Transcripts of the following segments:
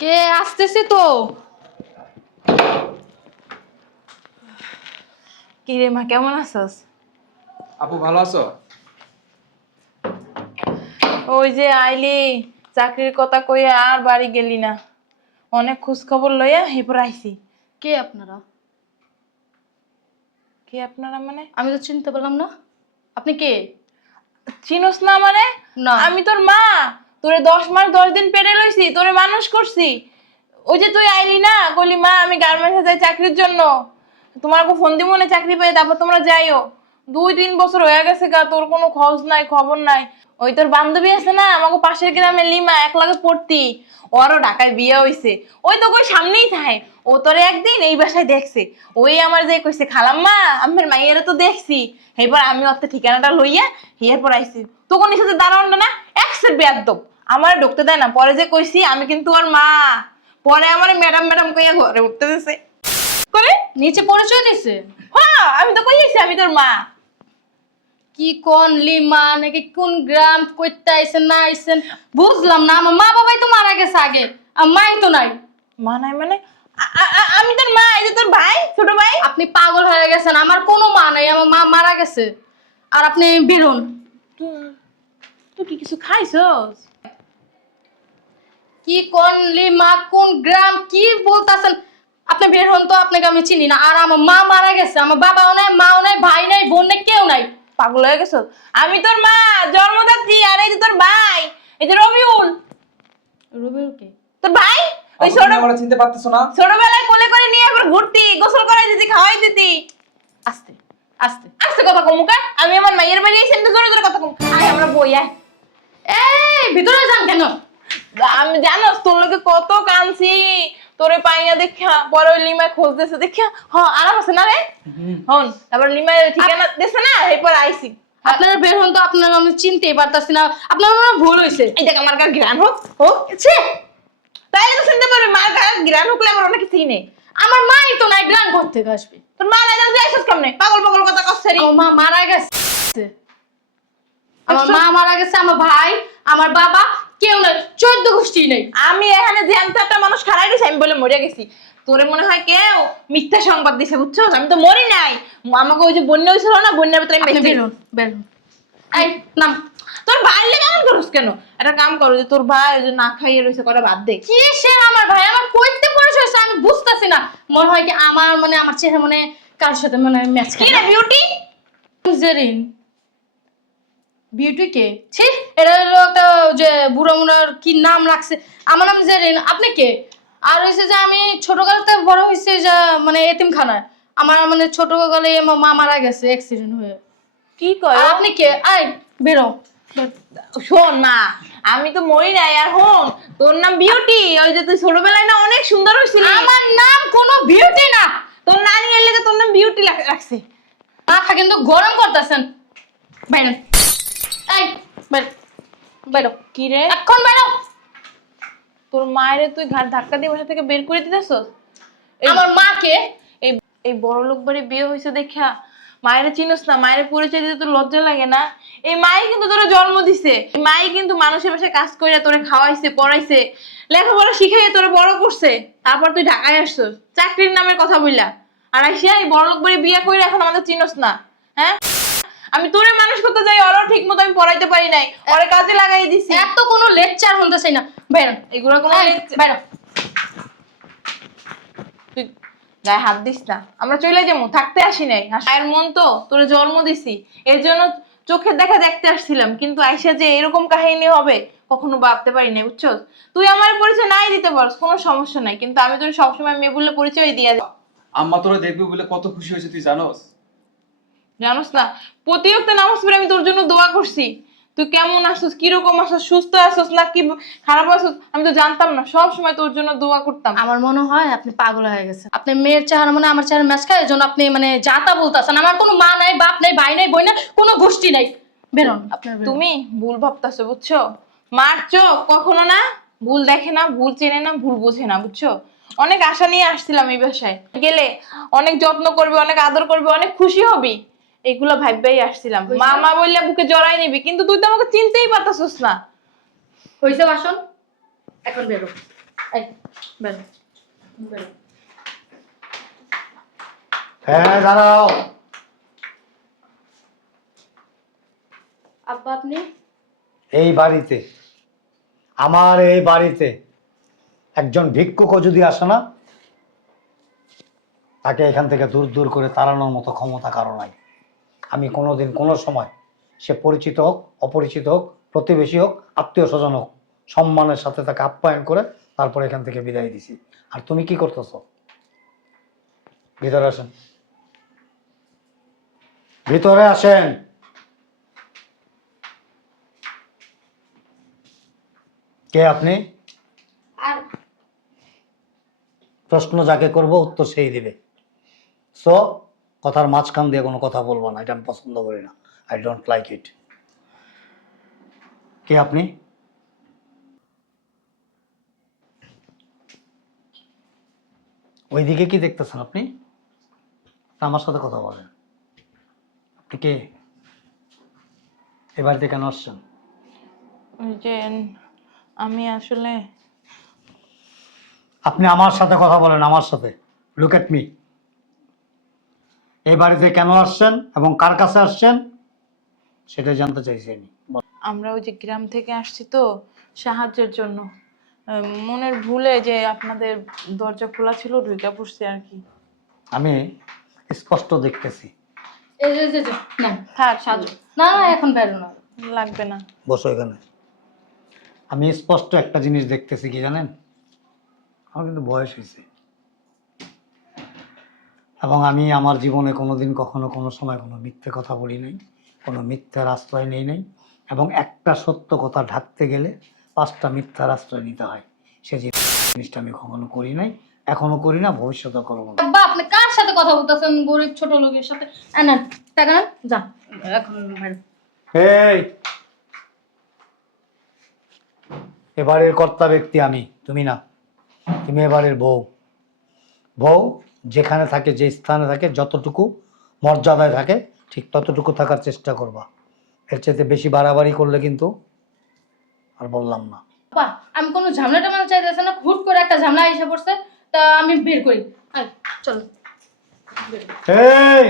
কে আসতেছে তো। কি রে মা, কেমন আছস? আপু ভালো আছো? ওই যে আইলি, চাকরির কথা কইয়া আর বাড়ি গেলি না। অনেক খোঁজ খবর লইয়া এরপর আইছি। কে আপনারা? কি আপনারা মানে? আমি তো চিনতে পারলাম না। আপনি কে? চিনোস না মানে? না। আমি তোর মা। তোরে 10 মাস 10 দিন পেটে লইছি, তোরে মানুষ করছি। ওই যে তুই আইলি না, কইলি মা আমি গার্মেন্টসে যাই চাকরির জন্য, তোমার ফোন দিব না চাকরি পেয়ে, তারপর তোমরা যাইও। 2-3 বছর হয়ে গেছে গা, তোর কোনো খোঁজ নাই খবর নাই। ওই তোর বান্ধবী আছে না আমাকে পাশের গ্রামে, লিমা, এক লাগে পড়তি, ওরও ঢাকায় বিয়ে হইছে। ওই তো কই সামনেই থাকে। ও তোরে একদিন এই বাসায় দেখছে। ওই আমার যে কইছে খালাম্মা আমার মাইয়ারে তো দেখছি। এবার আমি ওর ঠিকানাটা লইয়া এরপর আইছি। তখন নিচে দাঁড়ান না, একসের বেয়াদব আমার ঢুকতে দেয় না। পরে যে কইছি আমি কিন্তু ওর মা, পরে আমার ম্যাডাম ম্যাডাম কইয়া ঘরে উঠতে দিছে। করে নিচে পরিচয় দিছে? হ্যাঁ, আমি তো কইছি আমি তোর মা। কি কোন লিমা নাকি কোন গ্রাম কইতে আইছেন না আইছেন বুঝলাম না। আমার মা বাবাই তো মারা গেছে আগে, আমার মাই তো নাই। মা নাই মানে? আমি তোর মা, এই যে তোর ভাই, ছোট ভাই। আপনি পাগল হয়ে গেছেন, আমার কোনো মা নাই, আমার মা মারা গেছে। আর আপনি বেরোন। তুই কি কিছু খাইছস? কি কোন লিমা কোন গ্রাম কি বলতাছেন? আপনি বের হন তো, আপনাকে আমি চিনি না। আর আমার মা মারা গেছে, আমার বাবাও নাই, মাও নাই, ভাই নাই, বোন নাই, কেউ নাই। পাগল হয়ে গেছস? আমি তোর মা, জন্মদাত্রী। আর এই যে তোর ভাই, এই যে রবিউল। রবিউল কে? তোর ভাই। ওই আপু তুমি আমারে চিনতে পারতেছো না? ছোটবেলায় কোলে করে নিয়ে আবার ঘুরতি, গোসল করাই দিতি, খাওয়াই দিতি। আস্তে আস্তে আস্তে কথা কমুকা। আমি আমার মাইয়ের বাড়ি এসে জোরে জোরে কথা কম। আয় আমরা বই আয়। এই ভিতরে যান কেন? আমি জানোস তোর লোকে কত কাঁদছি, তোরে পাই না দেখা। পরে ওই লিমায় খোঁজ দিছে দেখা, আরাম আছে না রে? হন তারপর লিমায় ঠিকানা দিছে না, এরপর আইছি। আপনারা বের হন তো, আপনারা আমি চিনতেই পারতাছি না। আপনার মনে হয় ভুল হয়েছে। এই দেখ আমার গায়ে ঘ্রাণ হোক হোক, ছে তাইলে তো শুনতে পারবি। মার গায়ে ঘ্রাণ হোকলে আমার অনেক চিনে। আমার মাই তো নাই, গ্রাম করতে আসবে। তোর মা না জানতে আইসস কেমনে? পাগল পাগল কথা কস রে। আমার মা মারা গেছে, আমার মা মারা গেছে, আমার ভাই, আমার বাবা কেউ নাই, 14 গোষ্ঠী নেই। আমি এখানে যে একটা মানুষ খারাই দিছে, আমি বলে মরে গেছি। তোরে মনে হয় কেউ মিথ্যা সংবাদ দিছে, বুঝছো? আমি তো মরি নাই। আমাকে ওই যে বন্যা হয়েছিল না, বন্যার ভিতরে আমি আপনি বেঁচে বেরোন বেরোন। এই নাম। তোর ভাইলে কেমন করছ কেন? একটা কাম করো, যে তোর ভাই ওই যে না খাইয়ে রয়েছে, করে বাদ দে। কি সে আমার ভাই? আমার কইতে পরিচয় হয়েছে, আমি বুঝতাছি না। মনে হয় কি আমার মানে আমার চেহারা মানে কার সাথে মানে ম্যাচ কি খায় রে বিউটি? জেরিন বিউটি কে? ছি, এটা হলো একটা যে বুড়ো মুড়ার কি নাম রাখছে। আমার নাম জেরিন, আপনি কে? আর হয়েছে যে আমি ছোটকালতে বড় হয়েছে যে মানে এতিমখানায়। আমার মানে ছোটকালে আমার মা মারা গেছে অ্যাক্সিডেন্ট হয়ে। কি কয়? আর আপনি কে? আই বেরো। শোন না, আমি তো মরি নাই। আর হন, তোর নাম বিউটি। ওই যে তুই ছোটবেলায় না অনেক সুন্দর হয়েছিলি। আমার নাম কোনো বিউটি না। তোর নানি এর লেগে তোর নাম বিউটি রাখছে। মাথা কিন্তু গরম করতেছেন। বাইরেন। এই বের বেরো। কি রে? এখন বেরো। তোর মায়ের তুই ঘাট ধাক্কা দিয়ে বাসা থেকে বের করে দিতেছস? আমার মাকে এই এই বড় লোক বাড়ি বিয়ে হয়েছে দেখা মায়ের চিনস না? মায়ের পরিচয় দিতে তোর লজ্জা লাগে না? এই মাই কিন্তু তোরা জন্ম দিছে। এই মাই কিন্তু মানুষের বাসায় কাজ করে তোরে খাওয়াইছে, পড়াইছে, লেখাপড়া শিখাইয়ে তোরে বড় করছে। তারপর তুই ঢাকায় আসছস চাকরির নামের কথা বইলা। আর আইসা এই বড় লোক বাড়ি বিয়ে করে এখন আমাদের চিনস না? হ্যাঁ, আমি তোরে মানুষ করতে যাই, ওরা ঠিক মতো আমি পড়াইতে পারি নাই, ওরে কাজে লাগাই দিছি। এত কোনো লেকচার হতে চাই না। বেরো এগুলো কোনো বেরো। তুই গায়ে হাত দিস না। আমরা চলে যাবো, থাকতে আসি নাই। আর মন তো তোরে জন্ম দিছি, এর জন্য চোখের দেখা দেখতে আসছিলাম। কিন্তু আইসা যে এরকম কাহিনী হবে কখনো ভাবতে পারি নাই, বুঝছস? তুই আমার পরিচয় নাই দিতে পারস, কোনো সমস্যা নাই, কিন্তু আমি তোর সবসময় মেয়ে বলে পরিচয় দিয়ে যাবো। আম্মা তোরে দেখবে বলে কত খুশি হয়েছে তুই জানোস? জানোস না, প্রতি ওয়াক্তে নামাজ পড়ে আমি তোর জন্য দোয়া করছি। তুই কেমন আসছিস, কিরকম আসছিস, সুস্থ আসছিস না কি খারাপ আসছিস, আমি তো জানতাম না। সব সময় তোর জন্য দোয়া করতাম। আমার মনে হয় আপনি পাগল হয়ে গেছেন। আপনি মেয়ের চেহারা মানে আমার চেহারা ম্যাচ খায়, এজন্য আপনি মানে যাতা বলতেছেন। আমার কোনো মা নাই, বাপ নাই, ভাই নাই, বোন নাই, কোনো গোষ্ঠী নাই। বেরোন আপনার। তুমি ভুল ভাবতেছো, বুঝছো? মার চোখ কখনো না ভুল দেখে না, ভুল চেনে না, ভুল বুঝে না, বুঝছো? অনেক আশা নিয়ে আসছিলাম এই বাসায়, গেলে অনেক যত্ন করবে, অনেক আদর করবে, অনেক খুশি হবি, এগুলো ভাববেই আসছিলাম। মা মা বললে বুকে জড়াই নিবি, কিন্তু তুই তো আমাকে চিনতেই পারতাছিস না। হইছে বাসন, এখন বেরো। এই বেরো বেরো। হ্যাঁ দাঁড়াও। আব্বা আপনি এই বাড়িতে, আমার এই বাড়িতে একজন ভিক্ষুকও যদি আসে না, তাকে এখান থেকে দূর দূর করে তাড়ানোর মতো ক্ষমতা কারো নাই। আমি কোনোদিন কোনো সময়, সে পরিচিত হোক অপরিচিত হোক, প্রতিবেশী হোক আত্মীয় স্বজন হোক, সম্মানের সাথে তাকে আপ্যায়ন করে তারপর এখান থেকে বিদায় দিছি। আর তুমি কি করতেছ? ভিতরে আসেন, ভিতরে আসেন। কে আপনি? আর প্রশ্ন যাকে করব উত্তর সেই দিবে। সো কথার মাঝখান দিয়ে কোনো কথা বলবো না, এটা আমি পছন্দ করি না। I don't like it. কে আপনি? ওইদিকে কি দেখতেছেন আপনি? আমার সাথে কথা বলেন। আপনি কে? এ বাড়িতে কেন আসছেন? ওই যে আমি আসলে আপনি আমার সাথে কথা বলেন, আমার সাথে। Look at me. এই বাড়িতে কেন আসছেন এবং কার কাছে আসছেন সেটাই জানতে চাইছি আমি। আমরা ওই যে গ্রাম থেকে আসছি তো সাহায্যের জন্য। মনের ভুলে যে আপনাদের দরজা খোলা ছিল ঢুকে পড়ছি আর কি। আমি স্পষ্ট দেখতেছি। এই যে না থাক সাজু না না এখন বেরো না। লাগবে না। বসো এখানে। আমি স্পষ্ট একটা জিনিস দেখতেছি, কি জানেন? আমার কিন্তু বয়স হয়েছে এবং আমি আমার জীবনে কোনোদিন কখনো কোনো সময় কোনো মিথ্যে কথা বলি নাই, কোনো মিথ্যার আশ্রয় নেই নাই, এবং একটা সত্য কথা ঢাকতে গেলে 5টা মিথ্যার আশ্রয় নিতে হয়। সে জিনিসটা আমি কখনো করি নাই, এখনো করি না, ভবিষ্যতে করবো না। আব্বা আপনি কার সাথে কথা বলতেছেন? গরিব ছোট লোকের সাথে? না টাকা নেন, যা এখন বেরো। এই, এবারের কর্তা ব্যক্তি আমি, তুমি না। তুমি এবারের বউ। বউ যেখানে থাকে, যে স্থানে থাকে, যতটুকু মর্যাদায় থাকে ঠিক ততটুকু থাকার চেষ্টা করবা। এর চাইতে বেশি বাড়াবাড়ি করলে কিন্তু আর বললাম না। আব্বা আমি কোনো ঝামেলা টামেলা চাইতেছি না, হুট করে একটা ঝামেলা এসে পড়ছে, তা আমি বের করি। আয় চলো বের করি। এই,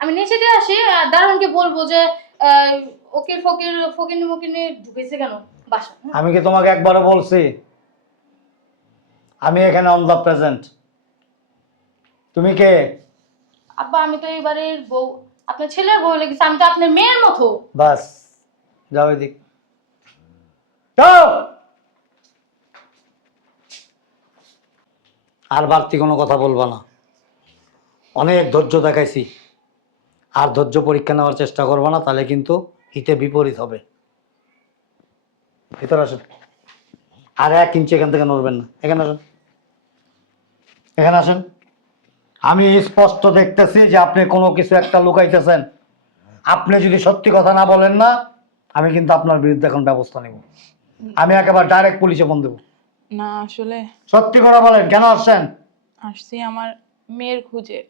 আমি নিচে দিয়ে আসি আর দারুণকে বলবো যে আহ, ওকির ফকির ফকিনি মকিনি ঢুকেছে কেন বাসা? আমি কি তোমাকে একবারও বলছি আমি এখানে অন দ্য প্রেজেন্ট? তুমি কে? আব্বা আমি তো এই বাড়ির বউ, আপনার ছেলের বউ লেগেছে, আমি তো আপনার মেয়ের মতো। বাস, যাও এদিক, যাও। আর বাড়তি কোনো কথা বলবা না। অনেক ধৈর্য দেখাইছি, আর ধৈর্য পরীক্ষা নেওয়ার চেষ্টা করবা না, তাহলে কিন্তু হিতে বিপরীত হবে। ভিতরে আসেন। আর 1 ইঞ্চি এখান থেকে নড়বেন না। এখানে আসেন, এখানে আসেন। আমি স্পষ্ট দেখতেছি যে আপনি কোনো কিছু একটা লুকাইতেছেন। আপনি যদি সত্যি কথা না বলেন না, আমি কিন্তু আপনার বিরুদ্ধে এখন ব্যবস্থা নেব। আমি একেবারে ডাইরেক্ট পুলিশে ফোন দেবো। না আসলে সত্যি কথা বলেন, কেন আসছেন? আসছি আমার মেয়ের খুঁজে।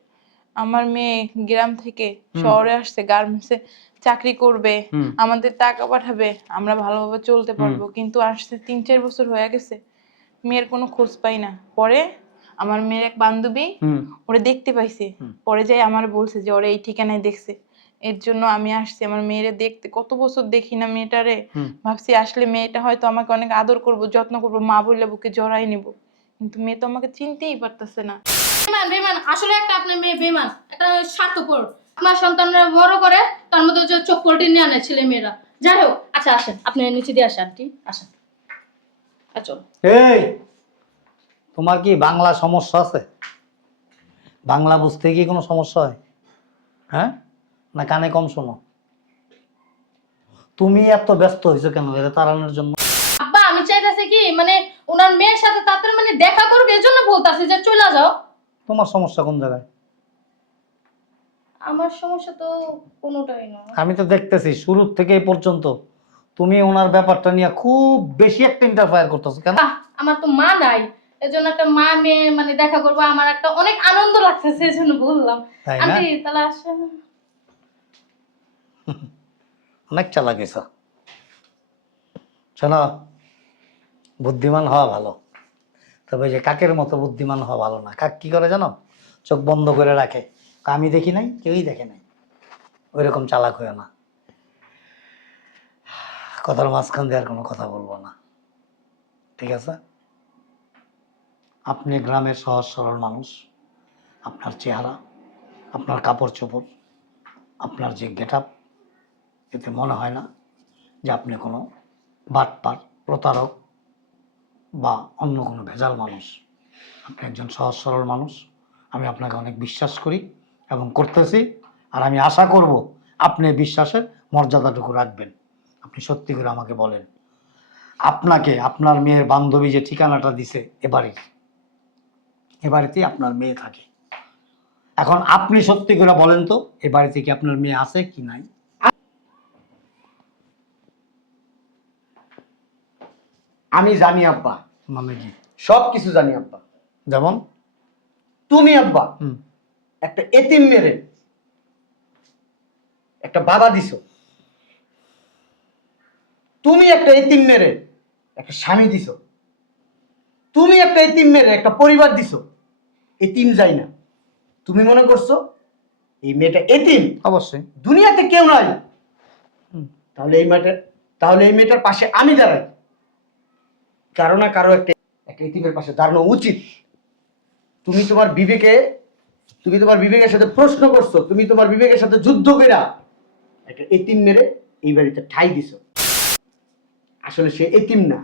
আমার মেয়ে গ্রাম থেকে শহরে আসছে, গার্মেন্টসে চাকরি করবে, আমাদের টাকা পাঠাবে, আমরা ভালোভাবে চলতে পারবো। কিন্তু আসছে 3-4 বছর হয়ে গেছে, মেয়ের কোনো খোঁজ পাই না। পরে আমার মেয়ের এক বান্ধবী ওরে দেখতে পাইছে, পরে যাই আমার বলছে যে ওরে এই ঠিকানায় দেখছে। এর জন্য আমি আসছি আমার মেয়েরে দেখতে। কত বছর দেখি না মেয়েটারে, ভাবছি আসলে মেয়েটা হয়তো আমাকে অনেক আদর করবো, যত্ন করবো, মা বললে বুকে জড়াই নিব। কিন্তু মেয়ে তো আমাকে চিনতেই পারতেছে না। বেমান বেমান আসলে একটা আপনার মেয়ে বেমান, একটা স্বার্থপর। আপনার সন্তানরা বড় করে তার মধ্যে যে চোখ পল্টি নিয়ে আনে ছেলে মেয়েরা। যাই হোক, আচ্ছা আসেন, আপনি নিচে দিয়ে আসেন আন্টি, আসেন। চলো। এই, তোমার কি বাংলা সমস্যা আছে? বাংলা বুঝতে কি কোনো সমস্যা হয়? হ্যাঁ, না কানে কম শোনো? তুমি এত ব্যস্ত হয়েছো কেন এরা তাড়ানোর জন্য? আব্বা আমি চাইতেছি কি মানে ওনার মেয়ের সাথে তাড়াতাড়ি মানে দেখা করবে, এজন্য বলতাছি যে চলে যাও। তোমার সমস্যা কোন জায়গায়? আমার সমস্যা তো কোনোটাই না। আমি তো দেখতেছি শুরু থেকে এই পর্যন্ত তুমি ওনার ব্যাপারটা নিয়ে খুব বেশি একটা ইন্টারফেয়ার করতেছো কেন? আমার তো মা নাই, এজন্য একটা মা মেয়ে মানে দেখা করবো, আমার একটা অনেক আনন্দ লাগতেছে, এজন্য বললাম। তাই না? আন্টি তাহলে আসেন। অনেক চালাক এসা। শোনো, বুদ্ধিমান হওয়া ভালো, তবে যে কাকের মতো বুদ্ধিমান হওয়া ভালো না। কাক কি করে জানো? চোখ বন্ধ করে রাখে, আমি দেখি নাই, কেউই দেখে নাই। ওই রকম চালাক হয়ে না। কথার মাঝখান দিয়ে আর কোনো কথা বলবো না, ঠিক আছে? আপনি গ্রামের সহজ সরল মানুষ। আপনার চেহারা, আপনার কাপড় চোপড়, আপনার যে গেট আপ, এতে মনে হয় না যে আপনি কোনো বাটপার, প্রতারক বা অন্য কোনো ভেজাল মানুষ। আপনি একজন সহজ সরল মানুষ। আমি আপনাকে অনেক বিশ্বাস করি এবং করতেছি, আর আমি আশা করব আপনি বিশ্বাসের মর্যাদাটুকু রাখবেন। আপনি সত্যি করে আমাকে বলেন, আপনাকে আপনার মেয়ের বান্ধবী যে ঠিকানাটা দিছে এ বাড়িতেই আপনার মেয়ে থাকে। এখন আপনি সত্যি করে বলেন তো, এ বাড়িতে কি আপনার মেয়ে আছে কি নাই? আমি জানি আব্বা, মানে কি? সব কিছু জানি আব্বা। যেমন? তুমি আব্বা হুম। একটা এতিম মেরে একটা বাবা দিছো, তুমি একটা এতিম মেরে একটা স্বামী দিছো, তুমি একটা এতিম মেরে একটা পরিবার দিছো। এতিম যাই না, তুমি মনে করছো এই মেয়েটা এতিম? অবশ্যই। দুনিয়াতে কেউ নাই। হুম। তাহলে এই মেয়েটার পাশে আমি দাঁড়াই। কারো না কারো একটা একটা এতিমের পাশে দাঁড়ানো উচিত। তুমি তোমার বিবেকের সাথে প্রশ্ন করছো, তুমি তোমার বিবেকের সাথে যুদ্ধ কইরা একটা এতিম মেরে এই বাড়িতে ঠাই দিছো। আসলে সে এতিম না,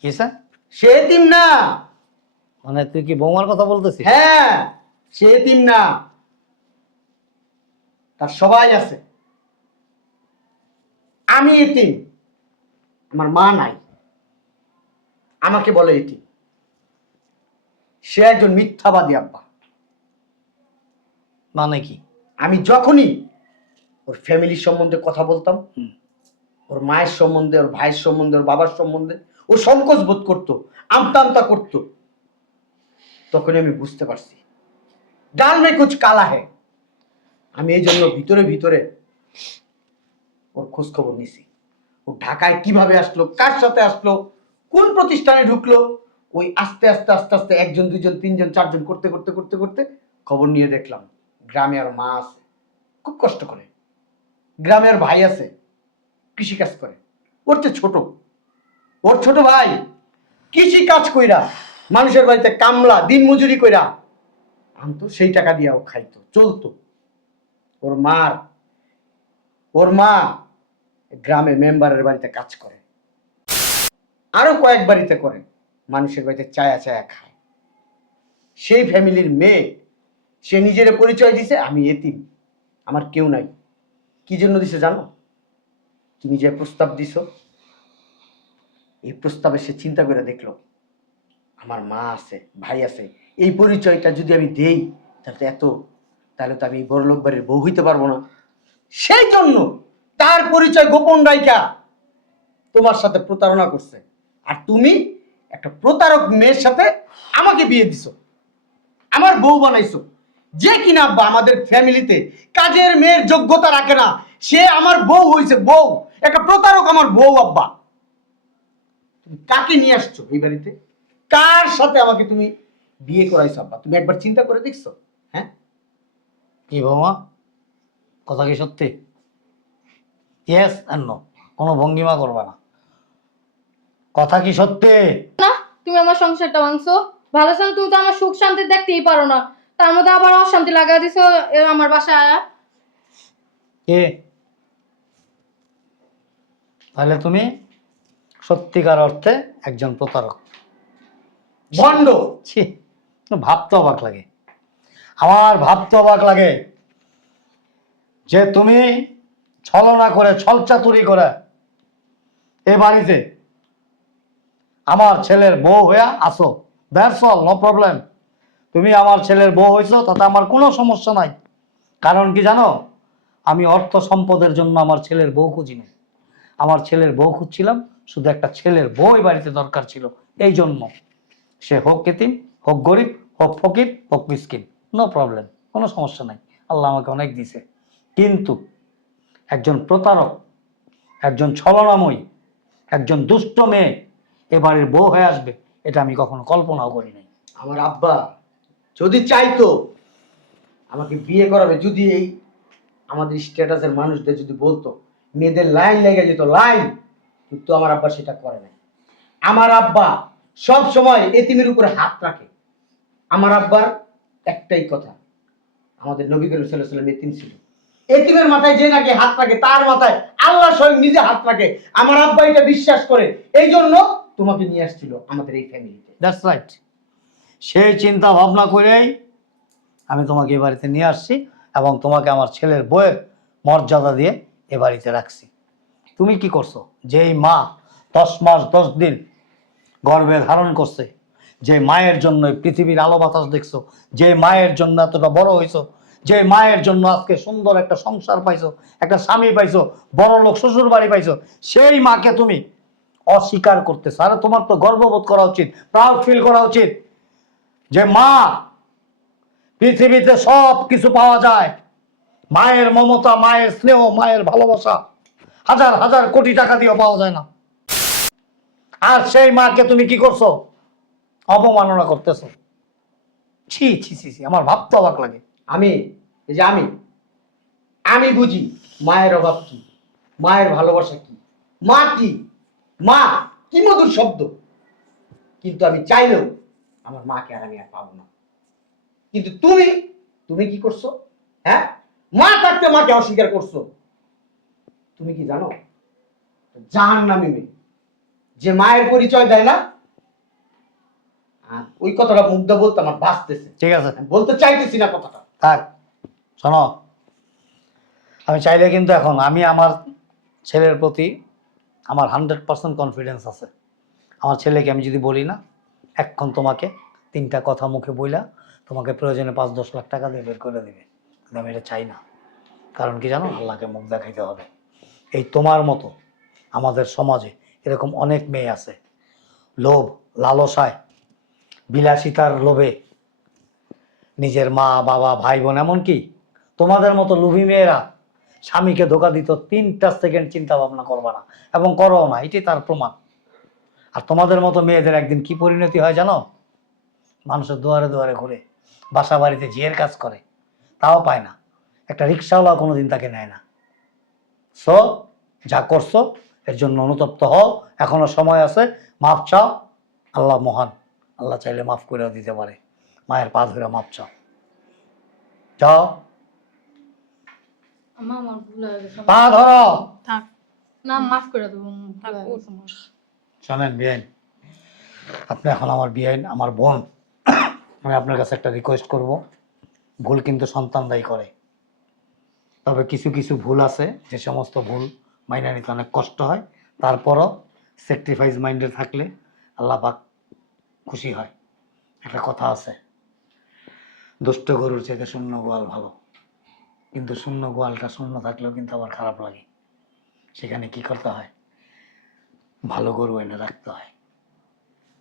কি স্যার? সে এতিম না। মানে তুই কি বৌমার কথা বলতেছিস? হ্যাঁ, সে এতিম না, তার সবাই আছে। আমি এতিম, আমার মা নাই, আমাকে বলে এতিম। সে একজন মিথ্যাবাদী আব্বা। মানে কি? আমি যখনই ওর ফ্যামিলির সম্বন্ধে কথা বলতাম, হুম। ওর মায়ের সম্বন্ধে, ওর ভাইয়ের সম্বন্ধে, ওর বাবার সম্বন্ধে ও সংকোচ বোধ করতো, আমতা আমতা করতো। তখনই আমি বুঝতে পারছি ডাল মে কুছ কালা হ্যায়। আমি এই জন্য ভিতরে ভিতরে ওর খোঁজ খবর নিছি। ও ঢাকায় কিভাবে আসলো, কার সাথে আসলো, কোন প্রতিষ্ঠানে ঢুকলো, ওই আস্তে আস্তে আস্তে আস্তে একজন দুইজন তিনজন চারজন করতে করতে করতে করতে খবর নিয়ে দেখলাম গ্রামে আর মা আছে, খুব কষ্ট করে। গ্রামে আর ভাই আছে, কৃষি কাজ করে। ওর ছোট ভাই কৃষি কাজ কইরা মানুষের বাড়িতে কামলা দিন মজুরি কইরা আনতো, সেই টাকা দিয়া ও খাইতো, চলতো। ওর মা গ্রামে মেম্বারের বাড়িতে কাজ করে, আরো কয়েক বাড়িতে করে, মানুষের বাড়িতে চায়া চায়া খায়। সেই ফ্যামিলির মেয়ে, সে নিজের পরিচয় দিছে আমি এতিম, আমার কেউ নাই। কি জন্য দিছে জানো? তুমি যে প্রস্তাব দিছো, এই প্রস্তাবে সে চিন্তা করে দেখলো আমার মা আছে, ভাই আছে, এই পরিচয়টা যদি আমি দেই তাহলে তো আমি বড়লোক বাড়ির বউ হইতে পারবো না। সেই জন্য তার পরিচয় গোপন রাইখা তোমার সাথে প্রতারণা করছে। আর তুমি একটা প্রতারক মেয়ের সাথে আমাকে বিয়ে দিছো, আমার বউ বানাইছো, যে কিনা আব্বা আমাদের ফ্যামিলিতে কাজের মেয়ের যোগ্যতা রাখে না, সে আমার বউ হইছে। বউ একটা প্রতারক আমার বউ। আব্বা, তুমি কাকে নিয়ে আসছো এই বাড়িতে? কার সাথে আমাকে তুমি বিয়ে করাইছো? আব্বা, তুমি একবার চিন্তা করে দেখছো? হ্যাঁ, কি বৌমা, কথা কি সত্যি? ইয়েস আর নো, কোনো ভঙ্গিমা করবে না। কথা কি সত্যি? না, তুমি আমার সংসারটা ভাঙছো। ভালো ছিল, তুমি তো আমার সুখ শান্তি দেখতেই পারো না, তার মধ্যে আবার অশান্তি লাগা দিছো আমার বাসায় আয়া। কে? তাহলে তুমি সত্যিকার অর্থে একজন প্রতারক। ভণ্ড। ছি, ভাবতে অবাক লাগে, আমার ভাবতে অবাক লাগে যে তুমি ছলনা করে, ছলচাতুরি করে এ বাড়িতে আমার ছেলের বউ হইয়া আসো। That's all, no problem. তুমি আমার ছেলের বউ হইছো, তাতে আমার কোনো সমস্যা নাই। কারণ কি জানো, আমি অর্থ সম্পদের জন্য আমার ছেলের বউ খুঁজি নাই। আমার ছেলের বউ খুঁজছিলাম, শুধু একটা ছেলের বউ এই বাড়িতে দরকার ছিল। এই জন্য সে হোক এতিম, হোক গরিব, হোক ফকির, হোক মিসকিন, নো প্রবলেম, কোনো সমস্যা নাই। আল্লাহ আমাকে অনেক দিছে। কিন্তু একজন প্রতারক, একজন ছলনাময়ী, একজন দুষ্ট মেয়ে এ বাড়ির বউ হয়ে আসবে, এটা আমি কখনো কল্পনাও করি নাই। আমার আব্বা যদি চাইতো আমাকে বিয়ে করাবে, যদি এই আমাদের স্ট্যাটাসের মানুষদের যদি বলতো, মেয়েদের লাইন লেগে যেত, লাইন, কিন্তু আমার আব্বা সেটা করে নাই। আমার আব্বা সব সময় এতিমের উপরে হাত রাখে। আমার আব্বার একটাই কথা, আমাদের নবী করিম সাল্লাল্লাহু আলাইহি ওয়াসাল্লাম এতিম ছিল, এতিমের মাথায় যে নাকি হাত রাখে তার মাথায় আল্লাহ স্বয়ং নিজে হাত রাখে। আমার আব্বা এটা বিশ্বাস করে, এই জন্য তোমাকে নিয়ে আসছিল আমাদের এই ফ্যামিলিতে। That's right. সেই চিন্তা ভাবনা করেই আমি তোমাকে এ বাড়িতে নিয়ে আসছি এবং তোমাকে আমার ছেলের বউয়ের মর্যাদা দিয়ে এ বাড়িতে রাখছি। তুমি কি করছো? যেই মা 10 মাস 10 দিন গর্ভে ধারণ করছে, যে মায়ের জন্য পৃথিবীর আলো বাতাস দেখছো, যে মায়ের জন্য এতটা বড় হইছো, যে মায়ের জন্য আজকে সুন্দর একটা সংসার পাইছো, একটা স্বামী পাইছো, বড় লোক শ্বশুর বাড়ি পাইছো, সেই মাকে তুমি অস্বীকার করতেছো। আরে তোমার তো গর্ববোধ করা উচিত, প্রাউড ফিল করা উচিত যে মা, পৃথিবীতে সব কিছু পাওয়া যায়, মায়ের মমতা, মায়ের স্নেহ, মায়ের ভালোবাসা হাজার হাজার কোটি টাকা দিয়েও পাওয়া যায় না। আর সেই মাকে তুমি কি করছো? অবমাননা করতেছো। ছি ছি ছি ছি, আমার ভাবতে অবাক লাগে। আমি এই যে আমি বুঝি মায়ের অভাব কি, মায়ের ভালোবাসা কি, মা কি, মা কি মধুর শব্দ। কিন্তু আমি চাইলেও আমার মাকে আর আমি আর পাবো না। কিন্তু তুমি কি করছো? হ্যাঁ, মা থাকতে মাকে অস্বীকার করছো। তুমি কি জানো, জাহান্নামী মেয়ে যে মায়ের পরিচয় দেয় না, আর ওই কথাটা মুগ্ধা বলতে আমার বাঁচতেছে, ঠিক আছে, আমি বলতে চাইতেছি না কথাটা। থাক। শোনো, আমি চাইলে কিন্তু এখন আমি আমার ছেলের প্রতি আমার 100% কনফিডেন্স আছে। আমার ছেলেকে আমি যদি বলি না, এখন তোমাকে 3টা কথা মুখে বইলা তোমাকে প্রয়োজনে 5-10 লাখ টাকা দিয়ে বের করে দেবে। কিন্তু আমি এটা চাই না। কারণ কি জানো, আল্লাহকে মুখ দেখাইতে হবে। এই তোমার মতো আমাদের সমাজে এরকম অনেক মেয়ে আছে, লোভ লালসায়, বিলাসিতার লোভে নিজের মা বাবা ভাই বোন, এমনকি তোমাদের মতো লোভী মেয়েরা স্বামীকে ধোকা দিত, 3টা সেকেন্ড চিন্তা ভাবনা করবা না এবং করো না, এটাই তার প্রমাণ। আর তোমাদের মতো মেয়েদের একদিন কি পরিণতি হয় জানো? মানুষের দুয়ারে দুয়ারে ঘুরে, বাসা বাড়িতে জিয়ের কাজ করে, তাও পায় না। একটা রিক্সাওয়ালা কোনোদিন তাকে নেয় না। সো যা করছো এর জন্য অনুতপ্ত হও, এখনো সময় আছে, মাফ চাও। আল্লাহ মহান, আল্লাহ চাইলে মাফ করেও দিতে পারে। মায়ের পা ধরে মাফ চাও, যাও, আম্মা আমার ভুল হয়ে গেছে। পা ধরো। থাক না, মাফ করে দেবো। থাক, ভুল হয়ে গেছে আমার। শোনেন বিয়াইন, আপনি এখন আমার বিয়াইন, আমার বোন, আমি আপনার কাছে একটা রিকোয়েস্ট করব। ভুল কিন্তু সন্তান দায়ী করে, তবে কিছু কিছু ভুল আছে যে সমস্ত ভুল মাইনা নিতে অনেক কষ্ট হয়। তারপরও স্যাক্রিফাইস মাইন্ডে থাকলে আল্লাহ পাক খুশি হয়। একটা কথা আছে, দুষ্ট গরুর চেয়ে শূন্য গোয়াল ভালো। কিন্তু শূন্য গোয়ালটা শূন্য থাকলেও কিন্তু আবার খারাপ লাগে। সেখানে কি করতে হয়? ভালো গরু এনে রাখতে হয়।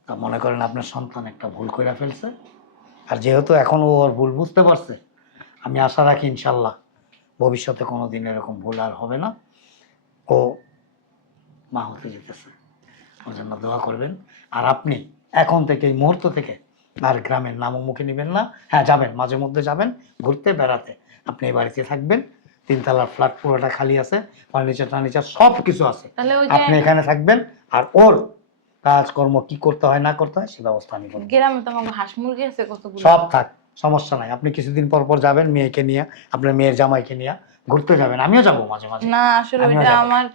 তা মনে করেন আপনার সন্তান একটা ভুল করে ফেলছে, আর যেহেতু এখন ও ওর ভুল বুঝতে পারছে, আমি আশা রাখি ইনশাল্লাহ ভবিষ্যতে কোনো দিন এরকম ভুল আর হবে না। ও মা হতে যেতেছে, ওর জন্য দোয়া করবেন। আর আপনি এখন থেকে, এই মুহূর্ত থেকে আর গ্রামের নামও মুখে নেবেন না। হ্যাঁ যাবেন, মাঝে মধ্যে যাবেন ঘুরতে বেড়াতে, আপনি এই বাড়িতে থাকবেন। 3 তলার ফ্ল্যাট পুরোটা খালি আছে, ফার্নিচার টার্নিচার সব কিছু আছে, তাহলে ওই যে আপনি এখানে থাকবেন। আর ওর কাজকর্ম কি করতে হয় না করতে হয় সে ব্যবস্থা আমি করবো। গ্রামে তো আমার হাঁস মুরগি আছে কতগুলো। সব থাক, সমস্যা নাই। আপনি কিছুদিন পর পর যাবেন মেয়েকে নিয়ে, আপনার মেয়ের জামাইকে নিয়ে ঘুরতে যাবেন, আমিও যাবো মাঝে মাঝে। না আসলে আমিও ওইটা যাবো। আমার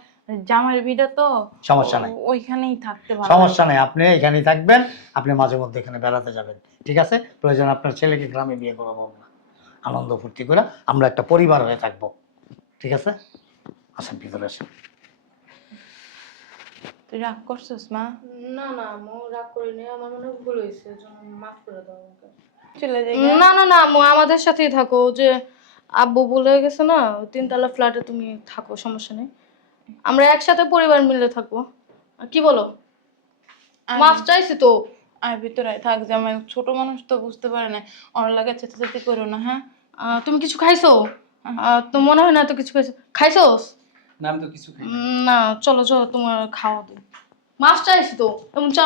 জামাইয়ের বিটা তো, সমস্যা নাই, ওইখানেই থাকতে ভালো সমস্যা নাই, আপনি এখানেই থাকবেন। আপনি মাঝে মধ্যে এখানে বেড়াতে যাবেন, ঠিক আছে? প্রয়োজন আপনার ছেলেকে গ্রামে বিয়ে করাবো না, আনন্দ ফুর্তি করে আমরা একটা পরিবার হয়ে থাকবো, ঠিক আছে? আসেন ভিতরে আসেন। তুই রাগ করছিস মা? না না, আম্মু রাগ করিনি, আমার মনে হয় ভুল হয়েছে, এর জন্য মাফ করে দাও আমাকে। চলে যাই না না না আম্মু, আমাদের সাথেই থাকো। ও যে আব্বু বলে গেছে না, 3 তলা ফ্ল্যাটে তুমি থাকো, সমস্যা নেই। আমরা একসাথে পরিবার মিলে থাকবো। কি বলো? মাফ চাইছি তো। আর ভিতরে থাক, জামাই ছোট মানুষ তো বুঝতে পারে না, ওর লাগে চেঁচাচেঁচি করো না। হ্যাঁ তুমি কিছু খাইছো? তো মনে হয় না তো কিছু খাইছো। খাইছোস? না আমি তো কিছু খাই না। না, চলো চলো, তোমার খাওয়া দিই। মাফ চাইছি তো, এমন চা